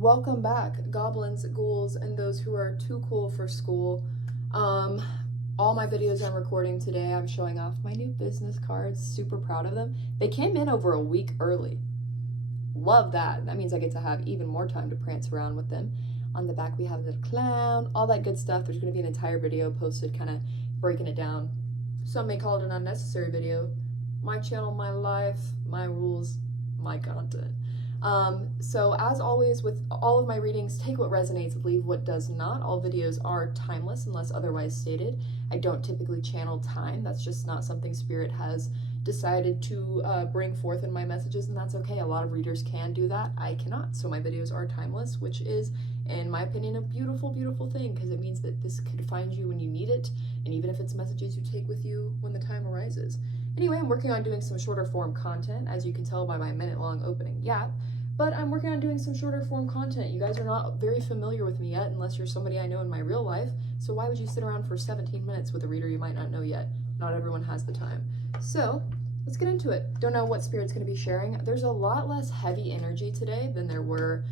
Welcome back, goblins, ghouls, and those who are too cool for school. All my videos I'm recording today, I'm showing off my new business cards. Super proud of them. They came in over a week early. Love that. That means I get to have even more time to prance around with them. On the back, we have the clown, all that good stuff. There's going to be an entire video posted kind of breaking it down. Some may call it an unnecessary video. My channel, my life, my rules, my content. So as always with all of my readings, take what resonates, leave what does not. All videos are timeless unless otherwise stated. I don't typically channel time. That's just not something Spirit has decided to bring forth in my messages, and that's okay. A lot of readers can do that. I cannot. So my videos are timeless, which is, in my opinion, a beautiful, beautiful thing, because it means that this could find you when you need it, and even if it's messages you take with you when the time arises. Anyway, I'm working on doing some shorter form content, as you can tell by my minute-long opening yap, but I'm working on doing some shorter form content. You guys are not very familiar with me yet, unless you're somebody I know in my real life, so why would you sit around for 17 minutes with a reader you might not know yet? Not everyone has the time. So, let's get into it. Don't know what Spirit's going to be sharing. There's a lot less heavy energy today than there were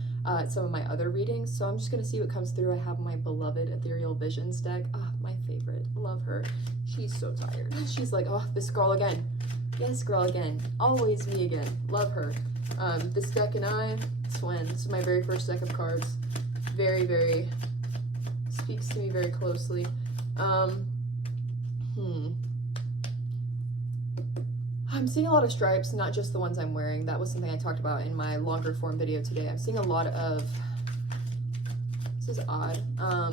some of my other readings, so I'm just going to see what comes through. I have my beloved Ethereal Visions deck. Ah, my favorite. Love her. She's so tired. She's like, oh, this girl again. Yes, girl again. Always me again. Love her. This deck and I, Swin. This is my very first deck of cards. Very, very, speaks to me very closely. I'm seeing a lot of stripes, not just the ones I'm wearing. That was something I talked about in my longer form video today. I'm seeing a lot of, this is odd. I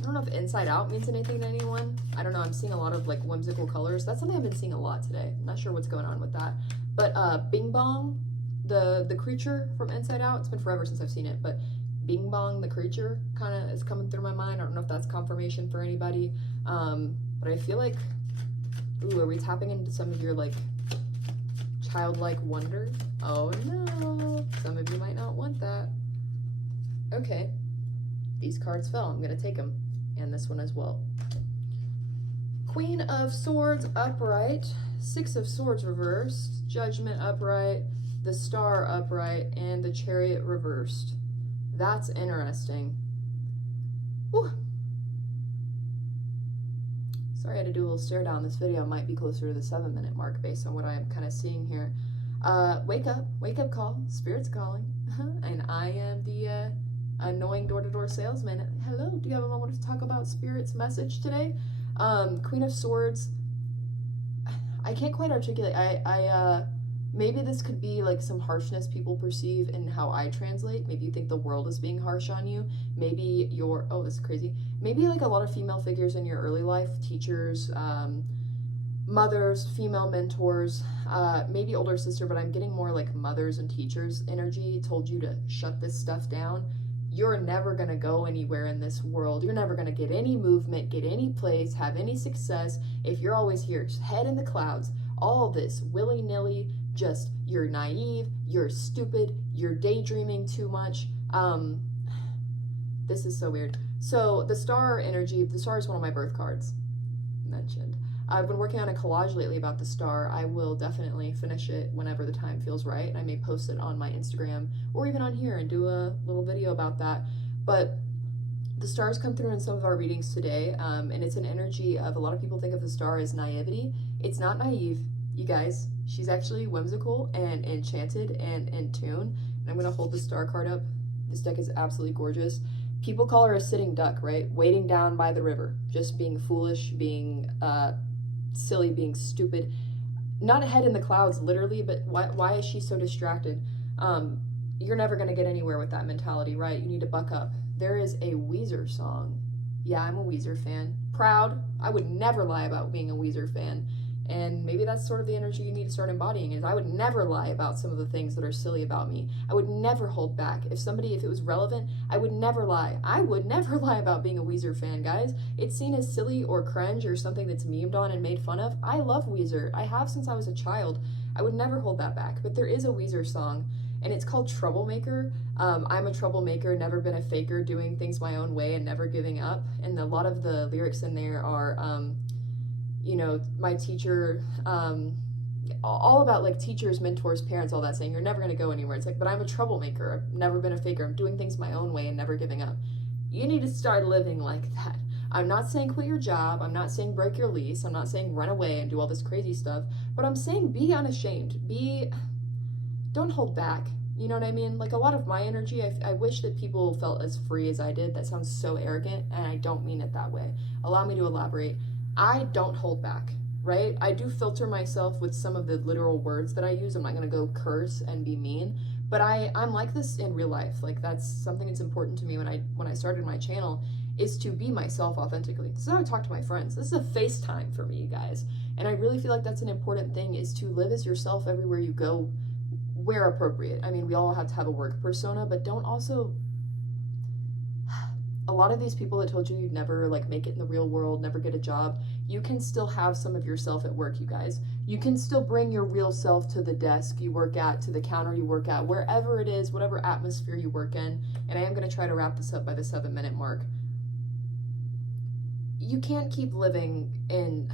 don't know if inside out means anything to anyone. I don't know, I'm seeing a lot of like whimsical colors. That's something I've been seeing a lot today. I'm not sure what's going on with that. But Bing Bong, the creature from Inside Out, it's been forever since I've seen it, but Bing Bong, the creature, kind of is coming through my mind. I don't know if that's confirmation for anybody, but I feel like, ooh, are we tapping into some of your like childlike wonder? Oh no, some of you might not want that. Okay, these cards fell. I'm gonna take them, and this one as well. Queen of Swords upright, Six of Swords reversed, Judgment upright, the Star upright, and the Chariot reversed. That's interesting. Whew. Sorry I had to do a little stare down. This video might be closer to the 7-minute mark based on what I'm kind of seeing here. Wake up call, Spirit's calling. And I am the annoying door-to-door salesman. Hello, do you have a moment to talk about Spirit's message today? Queen of Swords, I can't quite articulate. Maybe this could be like some harshness people perceive in how I translate. Maybe you think the world is being harsh on you. Maybe you're, oh, this is crazy. Maybe like a lot of female figures in your early life, teachers, mothers, female mentors, maybe older sister, but I'm getting more like mothers and teachers energy, told you to shut this stuff down. You're never going to go anywhere in this world. You're never going to get any movement, get any place, have any success if you're always here, head in the clouds. All this willy-nilly, just you're naive, you're stupid, you're daydreaming too much. This is so weird. So the Star energy, the Star is one of my birth cards mentioned. I've been working on a collage lately about the Star. I will definitely finish it whenever the time feels right. I may post it on my Instagram or even on here and do a little video about that. But the stars come through in some of our readings today, and it's an energy of, a lot of people think of the Star as naivety. It's not naive, you guys. She's actually whimsical and enchanted and in tune. And I'm going to hold the Star card up. This deck is absolutely gorgeous. People call her a sitting duck, right? Waiting down by the river, just being foolish, being silly, being stupid. Not a head in the clouds, literally, but why is she so distracted? You're never going to get anywhere with that mentality, right? You need to buck up. There is a Weezer song. Yeah, I'm a Weezer fan. Proud. I would never lie about being a Weezer fan. And maybe that's sort of the energy you need to start embodying, is I would never lie about some of the things that are silly about me. I would never hold back. If it was relevant, I would never lie. I would never lie about being a Weezer fan, guys. It's seen as silly or cringe or something that's memed on and made fun of. I love Weezer. I have since I was a child. I would never hold that back. But there is a Weezer song, and it's called Troublemaker. I'm a troublemaker, never been a faker, doing things my own way and never giving up. And a lot of the lyrics in there are, you know, my teacher all about like teachers, mentors, parents, all that, saying you're never going to go anywhere. It's like, but I'm a troublemaker. I've never been a faker. I'm doing things my own way and never giving up. You need to start living like that. I'm not saying quit your job. I'm not saying break your lease. I'm not saying run away and do all this crazy stuff. But I'm saying be unashamed. Don't hold back. You know what I mean? Like, a lot of my energy, I wish that people felt as free as I did. That sounds so arrogant, and I don't mean it that way. Allow me to elaborate. I don't hold back, right? I do filter myself with some of the literal words that I use. I'm not going to go curse and be mean, but I'm like this in real life. Like, that's something that's important to me when I started my channel, is to be myself authentically. This is how I talk to my friends. This is a FaceTime for me, you guys. And I really feel like that's an important thing, is to live as yourself everywhere you go, where appropriate. I mean, we all have to have a work persona, but don't also, a lot of these people that told you you'd never like make it in the real world, never get a job, you can still have some of yourself at work, you guys. You can still bring your real self to the desk you work at, to the counter you work at, wherever it is, whatever atmosphere you work in. And I am going to try to wrap this up by the 7-minute mark. You can't keep living in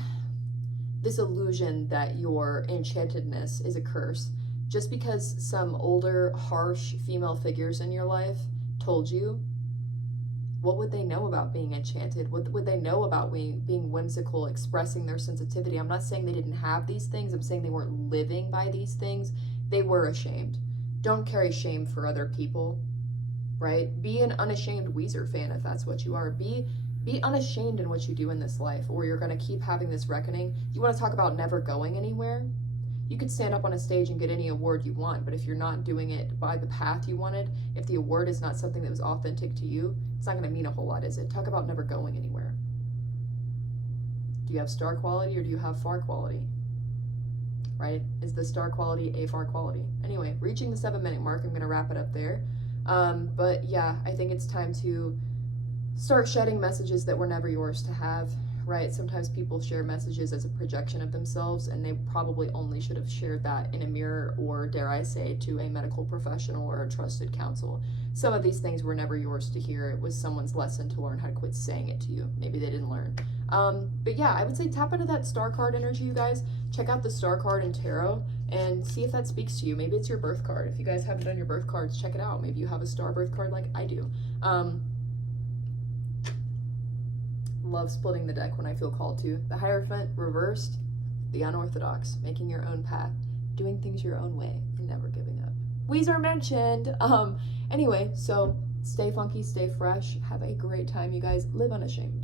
this illusion that your enchantedness is a curse. Just because some older, harsh female figures in your life told you, what would they know about being enchanted? What would they know about being whimsical, expressing their sensitivity? I'm not saying they didn't have these things. I'm saying they weren't living by these things. They were ashamed. Don't carry shame for other people, right? Be an unashamed Weezer fan if that's what you are. Be unashamed in what you do in this life, or you're going to keep having this reckoning. You want to talk about never going anywhere? You could stand up on a stage and get any award you want, but if you're not doing it by the path you wanted, if the award is not something that was authentic to you, it's not going to mean a whole lot, is it? Talk about never going anywhere. Do you have star quality or do you have far quality? Right? Is the star quality a far quality? Anyway, reaching the 7-minute mark, I'm going to wrap it up there. But yeah, I think it's time to start shedding messages that were never yours to have. Right? Sometimes people share messages as a projection of themselves, and they probably only should have shared that in a mirror, or dare I say, to a medical professional or a trusted counsel. Some of these things were never yours to hear. It was someone's lesson to learn how to quit saying it to you. Maybe they didn't learn. But yeah, I would say tap into that star card energy, you guys. Check out the star card in tarot and see if that speaks to you. Maybe it's your birth card. If you guys haven't done your birth cards, check it out. Maybe you have a star birth card like I do. Love splitting the deck when I feel called to. The Hierophant reversed, the unorthodox, making your own path, doing things your own way, and never giving up. Weezer mentioned. Anyway, so stay funky, stay fresh, have a great time, you guys. Live unashamed.